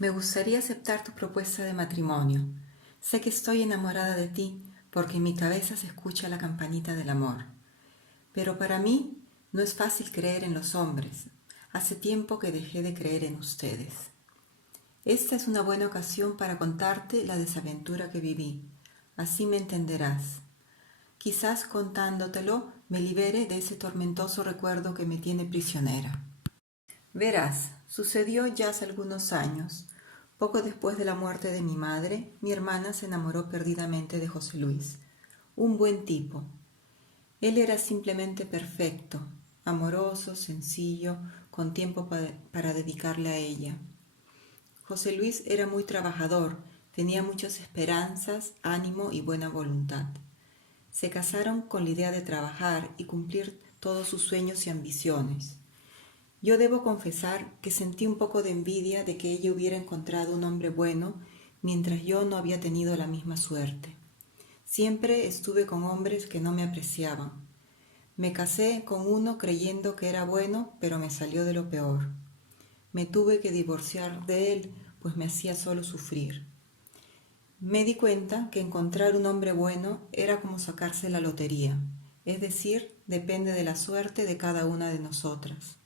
Me gustaría aceptar tu propuesta de matrimonio. Sé que estoy enamorada de ti porque en mi cabeza se escucha la campanita del amor. Pero para mí no es fácil creer en los hombres. Hace tiempo que dejé de creer en ustedes. Esta es una buena ocasión para contarte la desaventura que viví. Así me entenderás. Quizás contándotelo me libere de ese tormentoso recuerdo que me tiene prisionera. Verás, sucedió ya hace algunos años. Poco después de la muerte de mi madre, mi hermana se enamoró perdidamente de José Luis, un buen tipo. Él era simplemente perfecto, amoroso, sencillo, con tiempo para dedicarle a ella. José Luis era muy trabajador, tenía muchas esperanzas, ánimo y buena voluntad. Se casaron con la idea de trabajar y cumplir todos sus sueños y ambiciones. Yo debo confesar que sentí un poco de envidia de que ella hubiera encontrado un hombre bueno, mientras yo no había tenido la misma suerte. Siempre estuve con hombres que no me apreciaban. Me casé con uno creyendo que era bueno, pero me salió de lo peor. Me tuve que divorciar de él, pues me hacía solo sufrir. Me di cuenta que encontrar un hombre bueno era como sacarse la lotería, es decir, depende de la suerte de cada una de nosotras.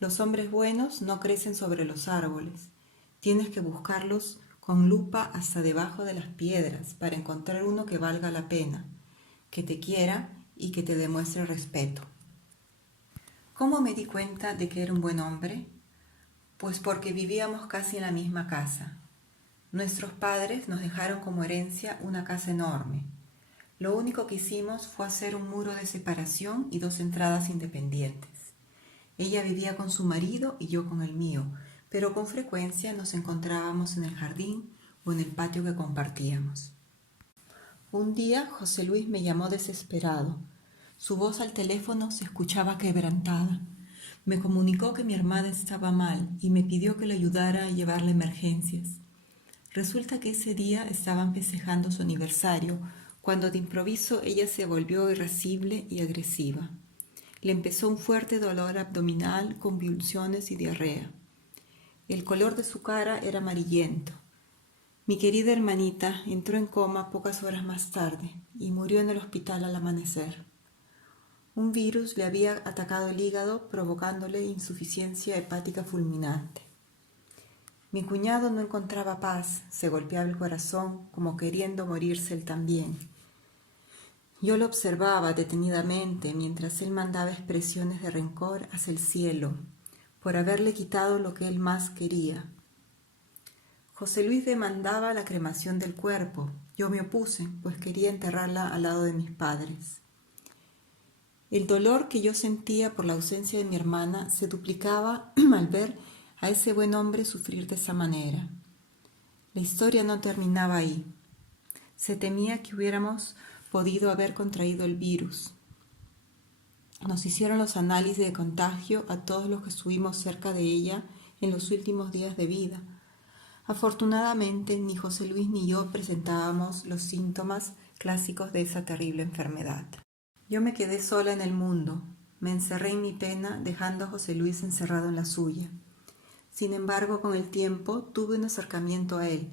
Los hombres buenos no crecen sobre los árboles. Tienes que buscarlos con lupa hasta debajo de las piedras para encontrar uno que valga la pena, que te quiera y que te demuestre respeto. ¿Cómo me di cuenta de que era un buen hombre? Pues porque vivíamos casi en la misma casa. Nuestros padres nos dejaron como herencia una casa enorme. Lo único que hicimos fue hacer un muro de separación y dos entradas independientes. Ella vivía con su marido y yo con el mío, pero con frecuencia nos encontrábamos en el jardín o en el patio que compartíamos. Un día José Luis me llamó desesperado. Su voz al teléfono se escuchaba quebrantada. Me comunicó que mi hermana estaba mal y me pidió que le ayudara a llevarla a emergencias. Resulta que ese día estaban festejando su aniversario, cuando de improviso ella se volvió irascible y agresiva. Le empezó un fuerte dolor abdominal, convulsiones y diarrea. El color de su cara era amarillento. Mi querida hermanita entró en coma pocas horas más tarde y murió en el hospital al amanecer. Un virus le había atacado el hígado, provocándole insuficiencia hepática fulminante. Mi cuñado no encontraba paz, se golpeaba el corazón como queriendo morirse él también. Yo lo observaba detenidamente mientras él mandaba expresiones de rencor hacia el cielo por haberle quitado lo que él más quería. José Luis demandaba la cremación del cuerpo. Yo me opuse, pues quería enterrarla al lado de mis padres. El dolor que yo sentía por la ausencia de mi hermana se duplicaba al ver a ese buen hombre sufrir de esa manera. La historia no terminaba ahí. Se temía que hubiéramos podido haber contraído el virus. Nos hicieron los análisis de contagio a todos los que estuvimos cerca de ella en los últimos días de vida. Afortunadamente, ni José Luis ni yo presentábamos los síntomas clásicos de esa terrible enfermedad. Yo me quedé sola en el mundo. Me encerré en mi pena, dejando a José Luis encerrado en la suya. Sin embargo, con el tiempo tuve un acercamiento a él,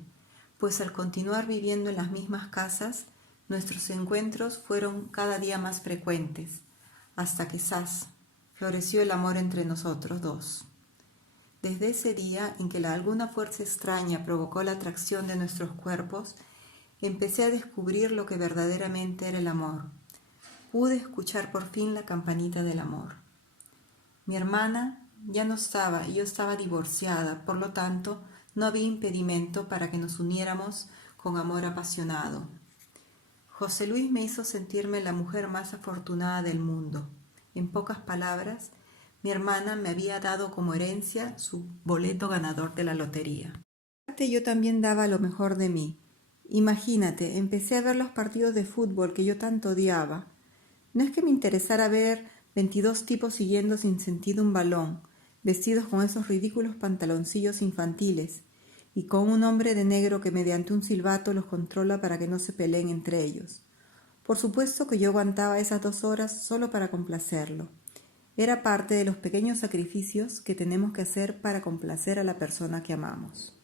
pues al continuar viviendo en las mismas casas, nuestros encuentros fueron cada día más frecuentes, hasta que floreció el amor entre nosotros dos. Desde ese día en que alguna fuerza extraña provocó la atracción de nuestros cuerpos, empecé a descubrir lo que verdaderamente era el amor. Pude escuchar por fin la campanita del amor. Mi hermana ya no estaba y yo estaba divorciada, por lo tanto, no había impedimento para que nos uniéramos con amor apasionado. José Luis me hizo sentirme la mujer más afortunada del mundo. En pocas palabras, mi hermana me había dado como herencia su boleto ganador de la lotería. Yo también daba lo mejor de mí. Imagínate, empecé a ver los partidos de fútbol que yo tanto odiaba. No es que me interesara ver 22 tipos siguiendo sin sentido un balón, vestidos con esos ridículos pantaloncillos infantiles, y con un hombre de negro que mediante un silbato los controla para que no se peleen entre ellos. Por supuesto que yo aguantaba esas 2 horas solo para complacerlo. Era parte de los pequeños sacrificios que tenemos que hacer para complacer a la persona que amamos.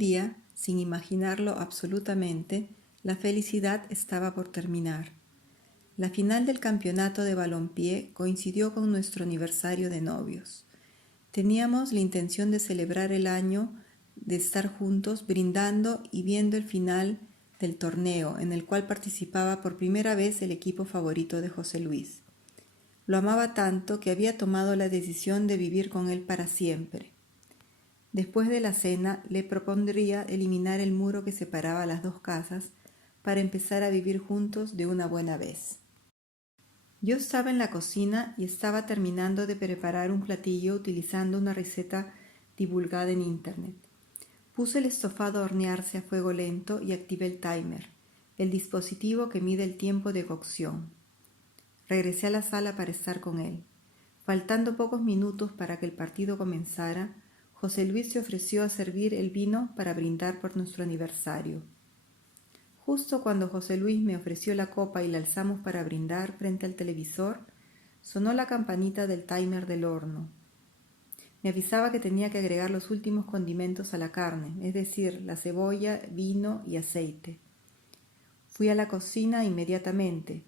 día, sin imaginarlo absolutamente, la felicidad estaba por terminar. La final del campeonato de balompié coincidió con nuestro aniversario de novios. Teníamos la intención de celebrar el año de estar juntos, brindando y viendo el final del torneo, en el cual participaba por primera vez el equipo favorito de José Luis. Lo amaba tanto que había tomado la decisión de vivir con él para siempre. Después de la cena, le propondría eliminar el muro que separaba las dos casas para empezar a vivir juntos de una buena vez. Yo estaba en la cocina y estaba terminando de preparar un platillo utilizando una receta divulgada en internet. Puse el estofado a hornearse a fuego lento y activé el timer, el dispositivo que mide el tiempo de cocción. Regresé a la sala para estar con él. Faltando pocos minutos para que el partido comenzara, José Luis se ofreció a servir el vino para brindar por nuestro aniversario. Justo cuando José Luis me ofreció la copa y la alzamos para brindar frente al televisor, sonó la campanita del timer del horno. Me avisaba que tenía que agregar los últimos condimentos a la carne, es decir, la cebolla, vino y aceite. Fui a la cocina inmediatamente.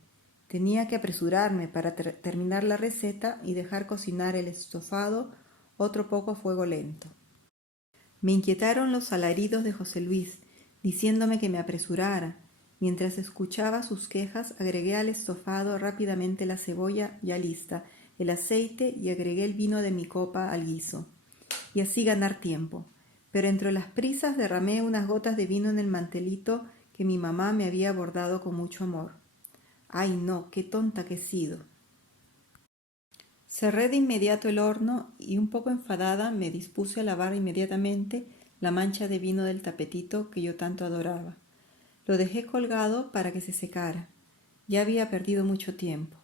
Tenía que apresurarme para terminar la receta y dejar cocinar el estofado otro poco a fuego lento. Me inquietaron los alaridos de José Luis, diciéndome que me apresurara. Mientras escuchaba sus quejas, agregué al estofado rápidamente la cebolla ya lista, el aceite y agregué el vino de mi copa al guiso. Y así ganar tiempo. Pero entre las prisas derramé unas gotas de vino en el mantelito que mi mamá me había bordado con mucho amor. ¡Ay no! ¡Qué tonta que he sido! Cerré de inmediato el horno y un poco enfadada me dispuse a lavar inmediatamente la mancha de vino del tapetito que yo tanto adoraba. Lo dejé colgado para que se secara. Ya había perdido mucho tiempo.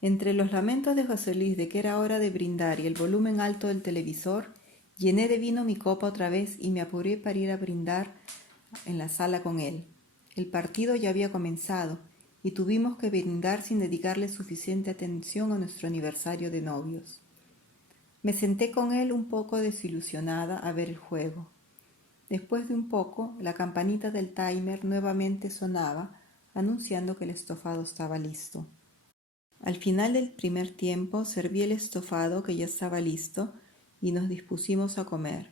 Entre los lamentos de José Luis de que era hora de brindar y el volumen alto del televisor, llené de vino mi copa otra vez y me apuré para ir a brindar en la sala con él. El partido ya había comenzado y tuvimos que brindar sin dedicarle suficiente atención a nuestro aniversario de novios. Me senté con él un poco desilusionada a ver el juego. Después de un poco, la campanita del timer nuevamente sonaba, anunciando que el estofado estaba listo. Al final del primer tiempo serví el estofado que ya estaba listo y nos dispusimos a comer.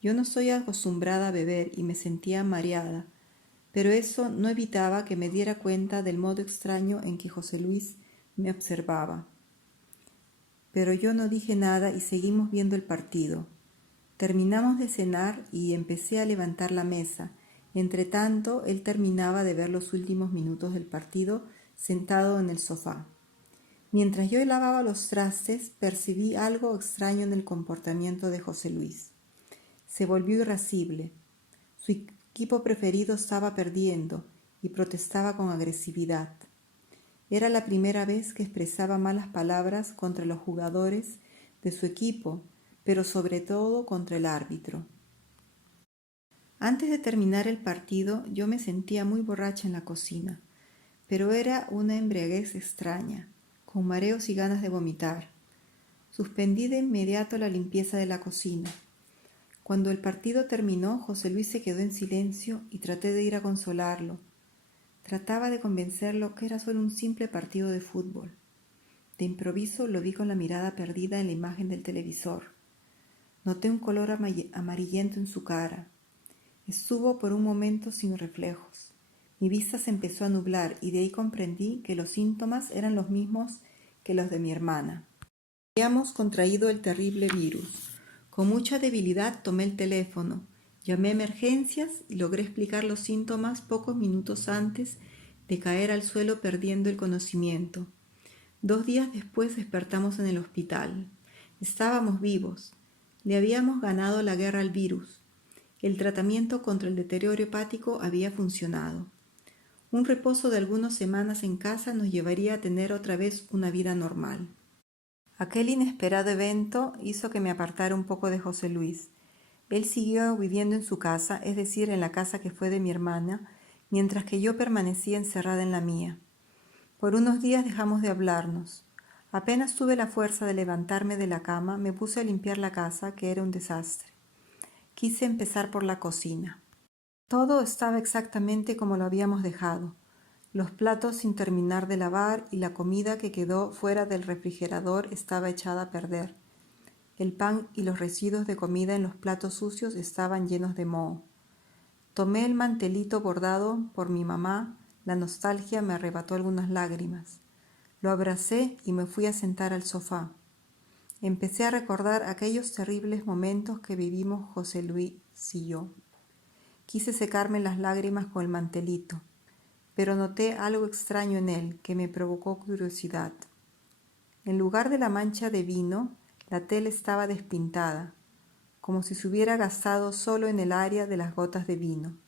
Yo no soy acostumbrada a beber y me sentía mareada, pero eso no evitaba que me diera cuenta del modo extraño en que José Luis me observaba. Pero yo no dije nada y seguimos viendo el partido. Terminamos de cenar y empecé a levantar la mesa. Entretanto, él terminaba de ver los últimos minutos del partido sentado en el sofá. Mientras yo lavaba los trastes, percibí algo extraño en el comportamiento de José Luis. Se volvió irascible. Su equipo preferido estaba perdiendo y protestaba con agresividad. Era la primera vez que expresaba malas palabras contra los jugadores de su equipo, pero sobre todo contra el árbitro. Antes de terminar el partido, yo me sentía muy borracha en la cocina, pero era una embriaguez extraña, con mareos y ganas de vomitar. Suspendí de inmediato la limpieza de la cocina. Cuando el partido terminó, José Luis se quedó en silencio y traté de ir a consolarlo. Trataba de convencerlo que era solo un simple partido de fútbol. De improviso lo vi con la mirada perdida en la imagen del televisor. Noté un color amarillento en su cara. Estuvo por un momento sin reflejos. Mi vista se empezó a nublar y de ahí comprendí que los síntomas eran los mismos que los de mi hermana. Habíamos contraído el terrible virus. Con mucha debilidad tomé el teléfono, llamé a emergencias y logré explicar los síntomas pocos minutos antes de caer al suelo perdiendo el conocimiento. 2 días después despertamos en el hospital. Estábamos vivos. Le habíamos ganado la guerra al virus. El tratamiento contra el deterioro hepático había funcionado. Un reposo de algunas semanas en casa nos llevaría a tener otra vez una vida normal. Aquel inesperado evento hizo que me apartara un poco de José Luis. Él siguió viviendo en su casa, es decir, en la casa que fue de mi hermana, mientras que yo permanecía encerrada en la mía. Por unos días dejamos de hablarnos. Apenas tuve la fuerza de levantarme de la cama, me puse a limpiar la casa, que era un desastre. Quise empezar por la cocina. Todo estaba exactamente como lo habíamos dejado. Los platos sin terminar de lavar y la comida que quedó fuera del refrigerador estaba echada a perder. El pan y los residuos de comida en los platos sucios estaban llenos de moho. Tomé el mantelito bordado por mi mamá. La nostalgia me arrebató algunas lágrimas. Lo abracé y me fui a sentar al sofá. Empecé a recordar aquellos terribles momentos que vivimos José Luis y yo. Quise secarme las lágrimas con el mantelito, pero noté algo extraño en él que me provocó curiosidad. En lugar de la mancha de vino, la tela estaba despintada, como si se hubiera gastado solo en el área de las gotas de vino.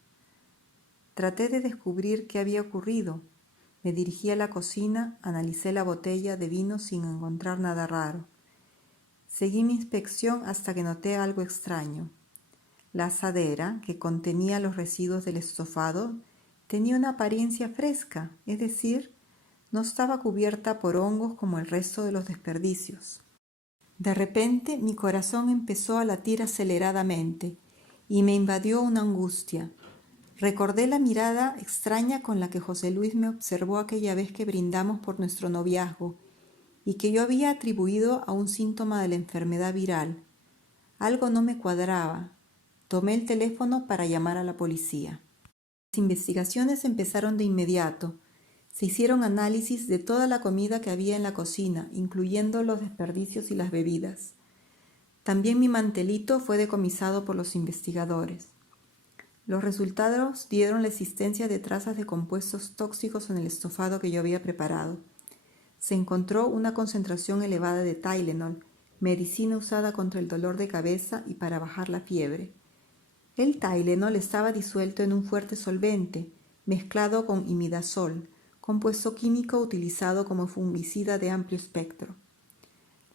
Traté de descubrir qué había ocurrido. Me dirigí a la cocina, analicé la botella de vino sin encontrar nada raro. Seguí mi inspección hasta que noté algo extraño. La asadera, que contenía los residuos del estofado, tenía una apariencia fresca, es decir, no estaba cubierta por hongos como el resto de los desperdicios. De repente mi corazón empezó a latir aceleradamente y me invadió una angustia. Recordé la mirada extraña con la que José Luis me observó aquella vez que brindamos por nuestro noviazgo y que yo había atribuido a un síntoma de la enfermedad viral. Algo no me cuadraba. Tomé el teléfono para llamar a la policía. Las investigaciones empezaron de inmediato. Se hicieron análisis de toda la comida que había en la cocina, incluyendo los desperdicios y las bebidas. También mi mantelito fue decomisado por los investigadores. Los resultados dieron la existencia de trazas de compuestos tóxicos en el estofado que yo había preparado. Se encontró una concentración elevada de Tylenol, medicina usada contra el dolor de cabeza y para bajar la fiebre. El Tylenol estaba disuelto en un fuerte solvente, mezclado con imidazol, compuesto químico utilizado como fungicida de amplio espectro.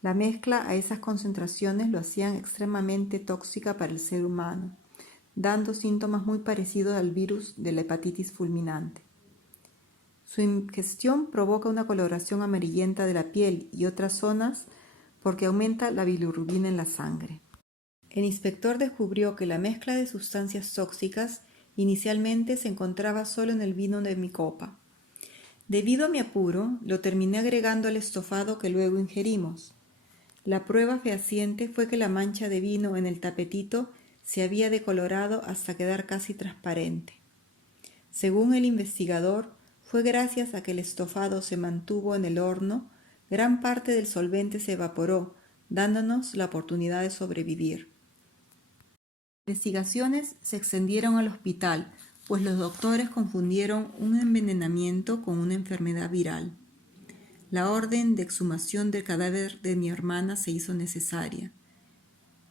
La mezcla a esas concentraciones lo hacían extremadamente tóxica para el ser humano, dando síntomas muy parecidos al virus de la hepatitis fulminante. Su ingestión provoca una coloración amarillenta de la piel y otras zonas porque aumenta la bilirrubina en la sangre. El inspector descubrió que la mezcla de sustancias tóxicas inicialmente se encontraba solo en el vino de mi copa. Debido a mi apuro, lo terminé agregando al estofado que luego ingerimos. La prueba fehaciente fue que la mancha de vino en el tapetito se había decolorado hasta quedar casi transparente. Según el investigador, fue gracias a que el estofado se mantuvo en el horno, gran parte del solvente se evaporó, dándonos la oportunidad de sobrevivir. Las investigaciones se extendieron al hospital, pues los doctores confundieron un envenenamiento con una enfermedad viral. La orden de exhumación del cadáver de mi hermana se hizo necesaria.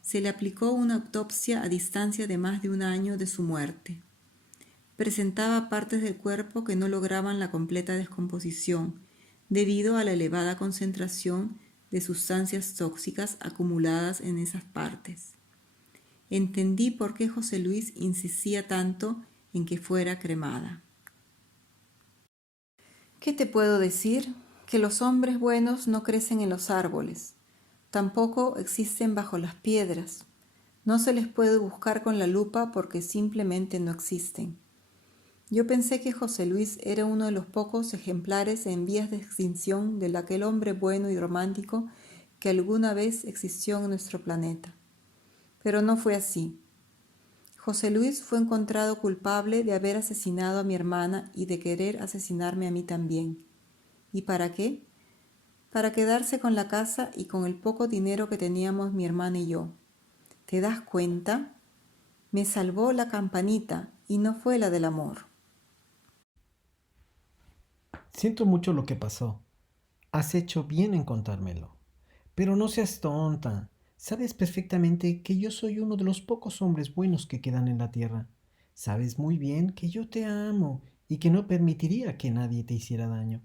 Se le aplicó una autopsia a distancia de más de un año de su muerte. Presentaba partes del cuerpo que no lograban la completa descomposición debido a la elevada concentración de sustancias tóxicas acumuladas en esas partes. Entendí por qué José Luis insistía tanto en que fuera cremada. ¿Qué te puedo decir? Que los hombres buenos no crecen en los árboles, tampoco existen bajo las piedras. No se les puede buscar con la lupa porque simplemente no existen. Yo pensé que José Luis era uno de los pocos ejemplares en vías de extinción de aquel hombre bueno y romántico que alguna vez existió en nuestro planeta. Pero no fue así. José Luis fue encontrado culpable de haber asesinado a mi hermana y de querer asesinarme a mí también. ¿Y para qué? Para quedarse con la casa y con el poco dinero que teníamos mi hermana y yo. ¿Te das cuenta? Me salvó la campanita y no fue la del amor. Siento mucho lo que pasó. Has hecho bien en contármelo. Pero no seas tonta. Sabes perfectamente que yo soy uno de los pocos hombres buenos que quedan en la tierra. Sabes muy bien que yo te amo y que no permitiría que nadie te hiciera daño.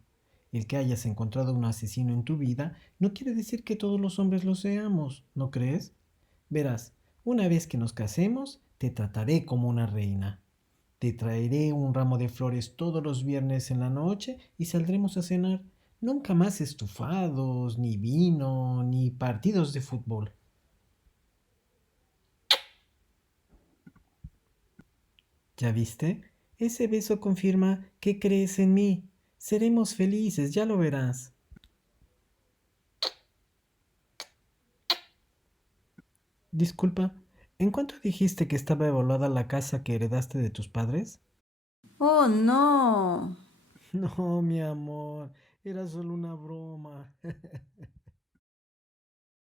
El que hayas encontrado un asesino en tu vida no quiere decir que todos los hombres lo seamos, ¿no crees? Verás, una vez que nos casemos, te trataré como una reina. Te traeré un ramo de flores todos los viernes en la noche y saldremos a cenar. Nunca más estufados, ni vino, ni partidos de fútbol. ¿Ya viste? Ese beso confirma que crees en mí. Seremos felices, ya lo verás. Disculpa, ¿en cuánto dijiste que estaba evaluada la casa que heredaste de tus padres? Oh, no. No, mi amor, era solo una broma.